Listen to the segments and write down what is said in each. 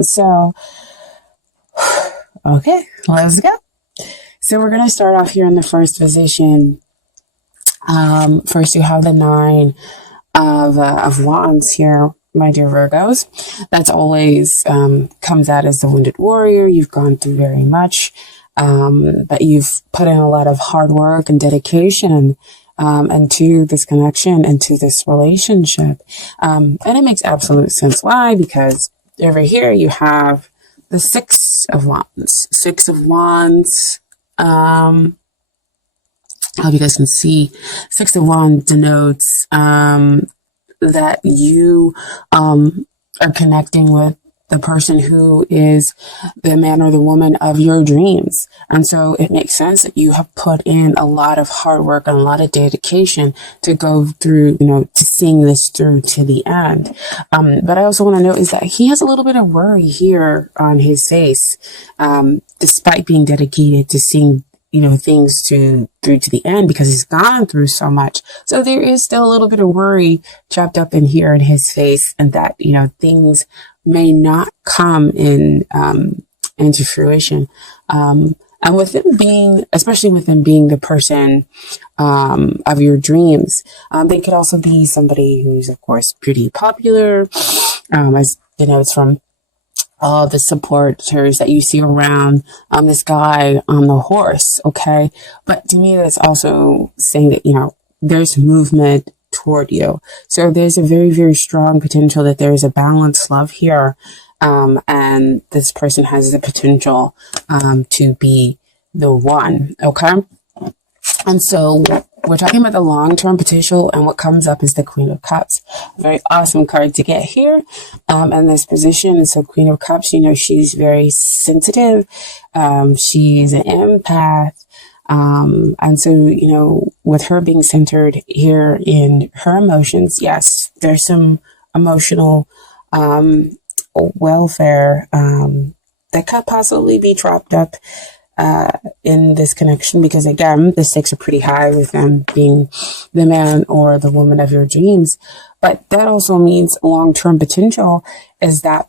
So, okay, let's go. So we're going to start off here in the first position. First, you have the Nine of Wands here, my dear Virgos. That's always comes out as the wounded warrior. You've gone through very much, but you've put in a lot of hard work and dedication into this connection, into this relationship. And it makes absolute sense. Why? Because over here you have the Six of Wands. Six of Wands. I hope you guys can see. Six of Wands denotes that you are connecting with the person who is the man or the woman of your dreams. And so it makes sense that you have put in a lot of hard work and a lot of dedication to go through, to seeing this through to the end. But I also want to note is that he has a little bit of worry here on his face, despite being dedicated to seeing things through to the end, because he's gone through so much. So there is still a little bit of worry trapped up in here in his face, and that, things may not come into fruition. And with him being, especially with him being the person, of your dreams, they could also be somebody who's, of course, pretty popular, as it's from all the supporters that you see around this guy on the horse, okay? But to me, that's also saying that, there's movement toward you. So there's a very, very strong potential that there is a balanced love here. And this person has the potential to be the one, okay? And so we're talking about the long-term potential, and what comes up is the Queen of Cups. A very awesome card to get here in this position. And so Queen of Cups, she's very sensitive. She's an empath. And so, with her being centered here in her emotions, yes, there's some emotional welfare that could possibly be trapped up in this connection, because again, the stakes are pretty high with them being the man or the woman of your dreams. But that also means long-term potential is that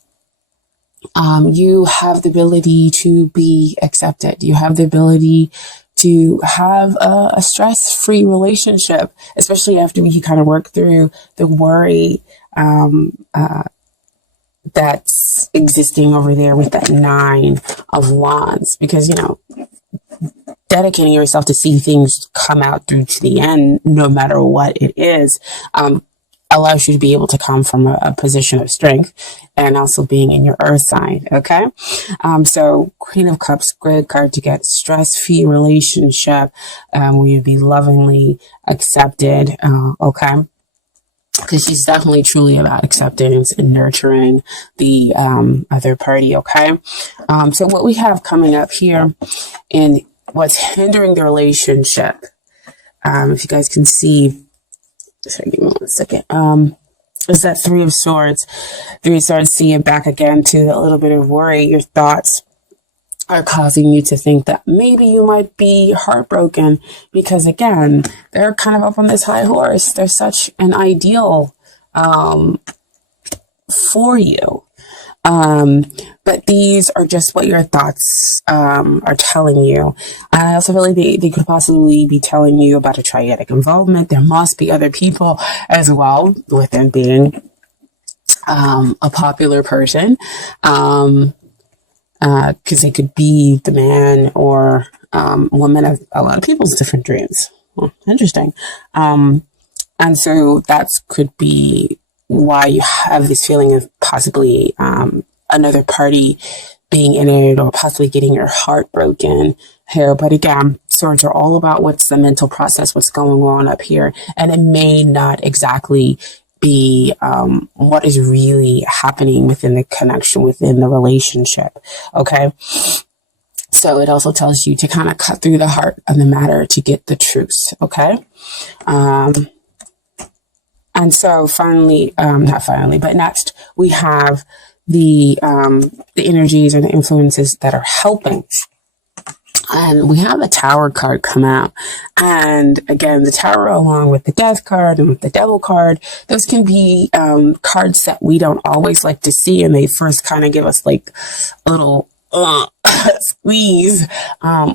you have the ability to be accepted. You have the ability to have a stress-free relationship, especially after we kind of work through the worry that's existing over there with that Nine of Wands, because, dedicating yourself to see things come out through to the end, no matter what it is, allows you to be able to come from a position of strength, and also being in your earth sign. Okay. So Queen of Cups, great card to get. Stress-free relationship, where you'd be lovingly accepted. Okay. Because she's definitely truly about acceptance and nurturing the other party, okay? So what we have coming up here and what's hindering the relationship, if you guys can see, sorry, give me 1 second, is that Three of Swords. Three of Swords, see it back again to a little bit of worry. Your thoughts are causing you to think that maybe you might be heartbroken, because again, they're kind of up on this high horse. They're such an ideal for you. But these are just what your thoughts are telling you. I also feel like they could possibly be telling you about a triadic involvement. There must be other people as well, with them being a popular person. Because they could be the man or woman of a lot of people's different dreams. Well, interesting. And so that could be why you have this feeling of possibly another party being in it, or possibly getting your heart broken here. But again, swords are all about what's the mental process, what's going on up here. And it may not exactly be what is really happening within the connection, within the relationship. Okay. So it also tells you to kind of cut through the heart of the matter to get the truth. Okay. And so finally, not finally, but next we have the energies or the influences that are helping And we have the Tower card come out. And again, the Tower, along with the Death card and with the Devil card, those can be cards that we don't always like to see. And they first kind of give us like a little squeeze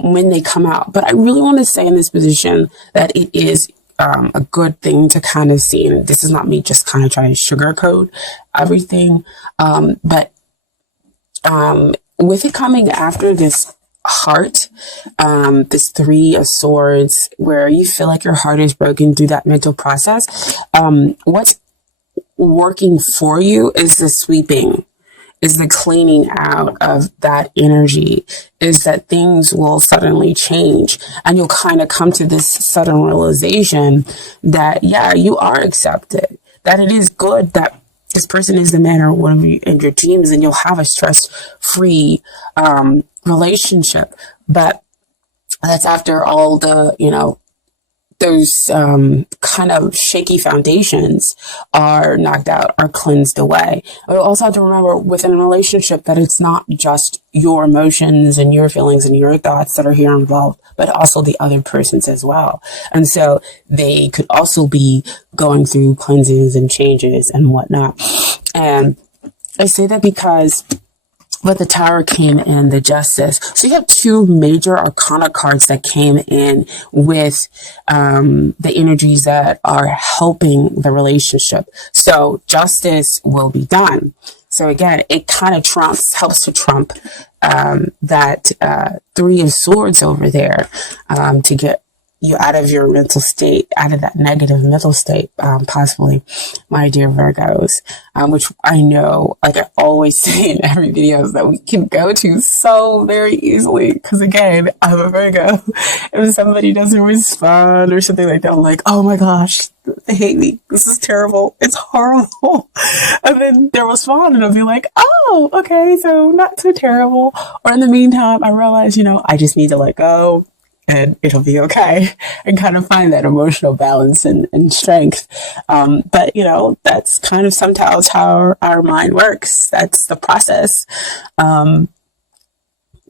when they come out. But I really want to say in this position that it is a good thing to kind of see. And this is not me just kind of trying to sugarcoat everything. But with it coming after this heart, this Three of Swords, where you feel like your heart is broken through that mental process, what's working for you is the sweeping, is the cleaning out of that energy, is that things will suddenly change, and you'll kind of come to this sudden realization that, yeah, you are accepted, that it is good that this person is the man or woman in your dreams, and you'll have a stress-free relationship. But that's after all the, those kind of shaky foundations are knocked out, are cleansed away. We also have to remember within a relationship that it's not just your emotions and your feelings and your thoughts that are here involved, but also the other person's as well. And so they could also be going through cleansings and changes and whatnot. And I say that because but the Tower came in, the Justice. So you have two major arcana cards that came in with the energies that are helping the relationship. So justice will be done. So again, it kind of helps to trump that Three of Swords over there to get you out of your mental state, out of that negative mental state, possibly, my dear Virgos, which I know, like I always say in every video, that we can go to so very easily. Because again, I'm a Virgo. If somebody doesn't respond or something like that, I'm like, oh my gosh, they hate me. This is terrible. It's horrible. And then they'll respond and I'll be like, oh, okay, so not so terrible. Or in the meantime, I realize, I just need to let go. And it'll be okay, and kind of find that emotional balance and strength. But, that's kind of sometimes how our mind works. That's the process.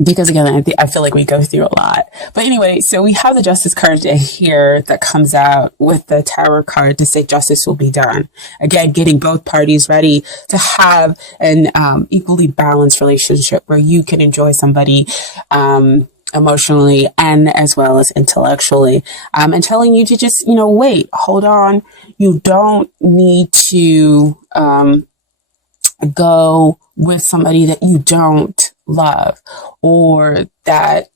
Because again, I feel like we go through a lot. But anyway, so we have the Justice card here that comes out with the Tower card to say justice will be done. Again, getting both parties ready to have an equally balanced relationship where you can enjoy somebody emotionally and as well as intellectually, and telling you to just, wait, hold on. You don't need to go with somebody that you don't love or that,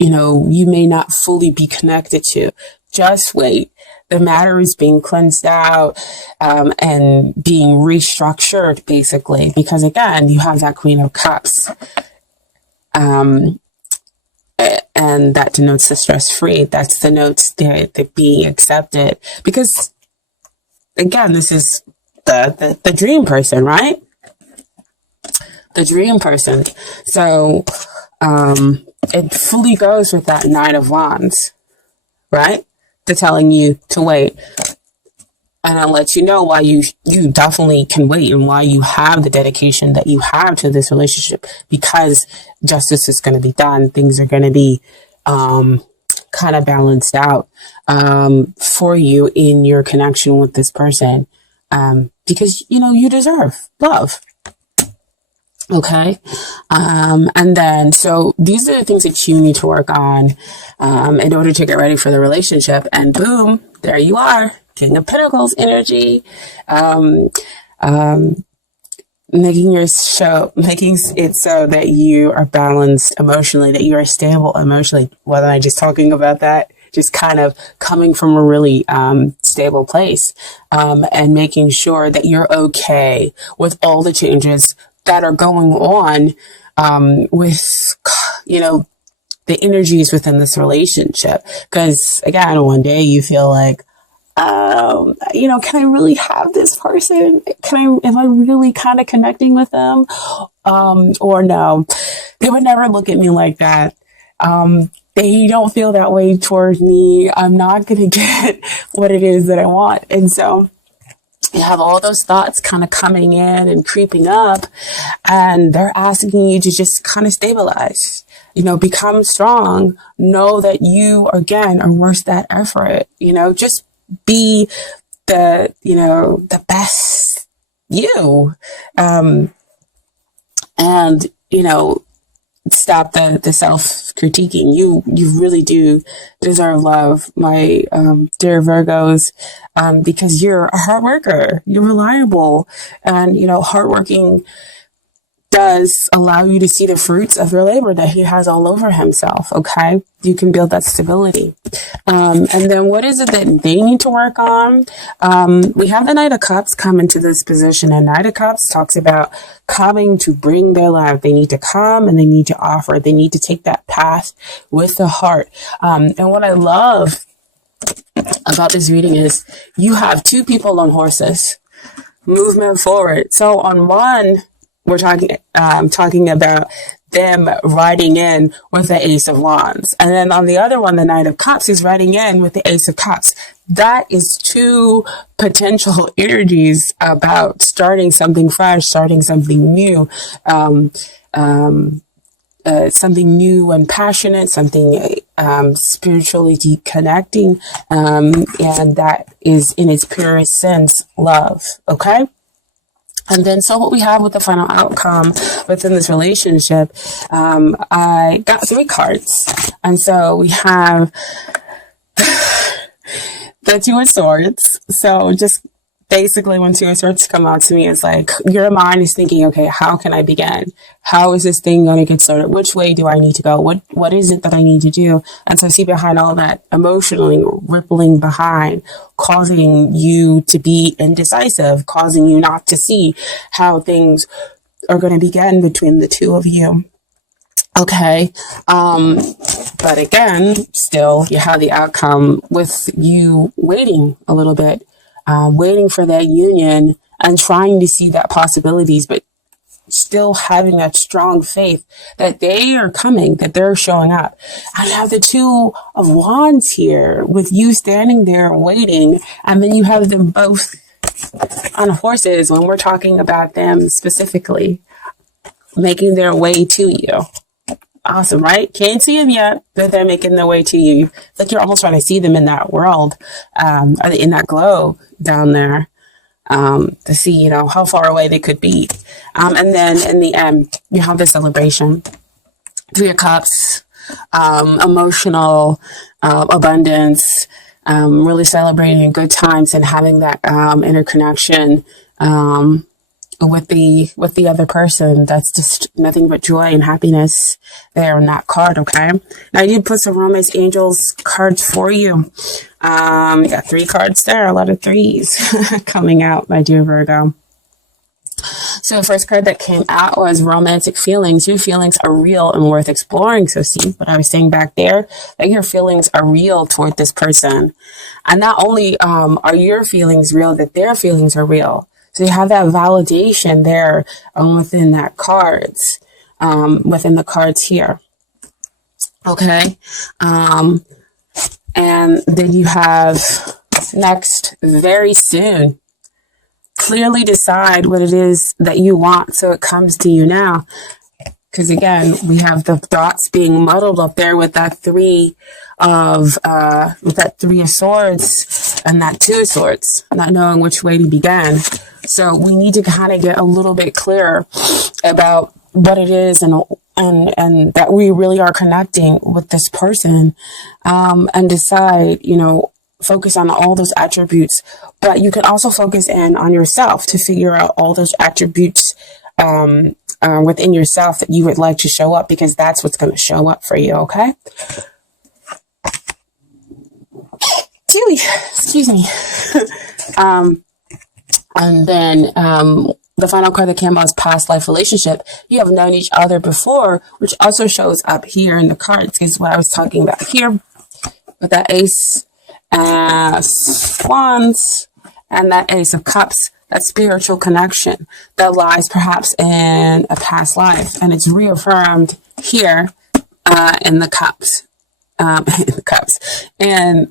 you may not fully be connected to. Just wait. The matter is being cleansed out and being restructured, basically, because again, you have that Queen of Cups. And that denotes the stress-free. That's the notes that being accepted. Because, again, this is the dream person, right? The dream person. So, it fully goes with that Nine of Wands, right? To telling you to wait. And I'll let you know why you definitely can wait and why you have the dedication that you have to this relationship, because justice is going to be done. Things are going to be kind of balanced out for you in your connection with this person, because, you deserve love. Okay. And then, so these are the things that you need to work on in order to get ready for the relationship. And boom, there you are. King of Pentacles energy, making it so that you are balanced emotionally, that you are stable emotionally. Whether I'm just talking about that, just kind of coming from a really stable place, and making sure that you're okay with all the changes that are going on with, the energies within this relationship. Because again, one day you feel like, can I really have this person? Am I really kind of connecting with them? Or no, they would never look at me like that. They don't feel that way towards me. I'm not going to get what it is that I want. And so you have all those thoughts kind of coming in and creeping up, and they're asking you to just kind of stabilize. become strong. Know that you, again, are worth that effort. Just be the best you. And, stop the self-critiquing. You really do deserve love, my dear Virgos, because you're a hard worker. You're reliable, and hardworking does allow you to see the fruits of your labor that he has all over himself. Okay, you can build that stability. And then what is it that they need to work on? We have the Knight of Cups come into this position, and Knight of Cups talks about coming to bring their love. They need to come and they need to offer. They need to take that path with the heart. And what I love about this reading is you have two people on horses, movement forward. So on one, we're talking about them riding in with the Ace of Wands. And then on the other one, the Knight of Cups is riding in with the Ace of Cups. That is two potential energies about starting something fresh, starting something new, something new and passionate, something spiritually deep connecting. And that is in its purest sense, love. Okay? And then, so what we have with the final outcome within this relationship, I got 3 cards. And so we have the Two of Swords. So just basically when Two of Swords come out to me, it's like your mind is thinking, okay, how can I begin? How is this thing going to get started? Which way do I need to go? What is it that I need to do? And so see behind all that emotionally rippling behind, causing you to be indecisive, causing you not to see how things are going to begin between the two of you. Okay. But again, still you have the outcome with you waiting a little bit. Waiting for that union and trying to see that possibilities, but still having that strong faith that they are coming, that they're showing up. I have the Two of Wands here with you standing there waiting, and then you have them both on horses when we're talking about them specifically making their way to you. Awesome, right? Can't see them yet, but they're making their way to you. It's like you're almost trying to see them in that world, in that glow down there, to see, how far away they could be. And then in the end, you have the celebration. 3 of Cups, emotional abundance, really celebrating good times and having that interconnection with the other person. That's just nothing but joy and happiness there on that card. Okay, now I did put some romance angels cards for you. You got 3 cards there, a lot of 3s coming out, my dear Virgo. So the first card that came out was romantic feelings. Your feelings are real and worth exploring. So see what I was saying back there, that your feelings are real toward this person. And not only are your feelings real, that their feelings are real. So you have that validation there within that cards, within the cards here. Okay. And then you have next, very soon. Clearly decide what it is that you want so it comes to you now. Because again, we have the thoughts being muddled up there with that 3 of Swords and that 2 of Swords, not knowing which way to begin. So we need to kind of get a little bit clearer about what it is and that we really are connecting with this person, and decide, focus on all those attributes, but you can also focus in on yourself to figure out all those attributes, within yourself that you would like to show up, because that's what's going to show up for you. Okay. Excuse me. And then the final card that came out is past life relationship. You have known each other before, which also shows up here in the cards, is what I was talking about here with that Ace of Wands and that Ace of Cups. That spiritual connection that lies perhaps in a past life, and it's reaffirmed here in the cups. And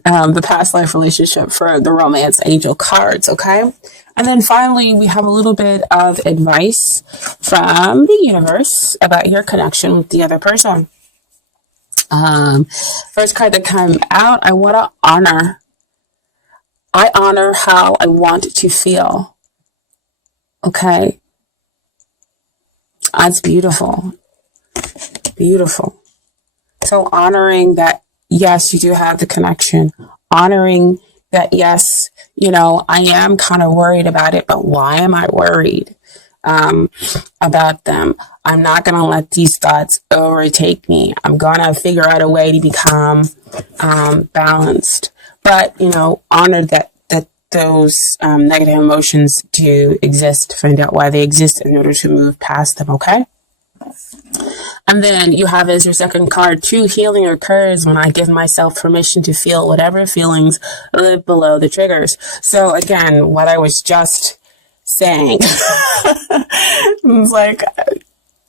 the past life relationship for the romance angel cards. Okay. And then finally, we have a little bit of advice from the universe about your connection with the other person. First card that came out, I want to honor. I honor how I want to feel. Okay. That's beautiful. Beautiful. So honoring that, yes, you do have the connection. Honoring that, yes, I am kind of worried about it, but why am I worried about them? I'm not going to let these thoughts overtake me. I'm going to figure out a way to become balanced. But, honor that those negative emotions do exist. Find out why they exist in order to move past them, okay? And then you have as your second card, true healing occurs when I give myself permission to feel whatever feelings live below the triggers. So again, what I was just saying, it's like a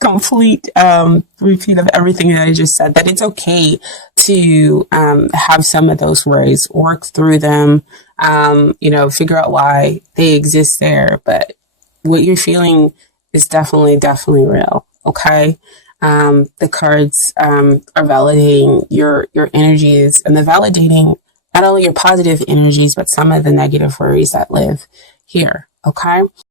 complete repeat of everything that I just said, that it's okay to have some of those worries, work through them, figure out why they exist there. But what you're feeling is definitely real. Okay. The cards are validating your energies, and they're validating not only your positive energies, but some of the negative worries that live here. Okay.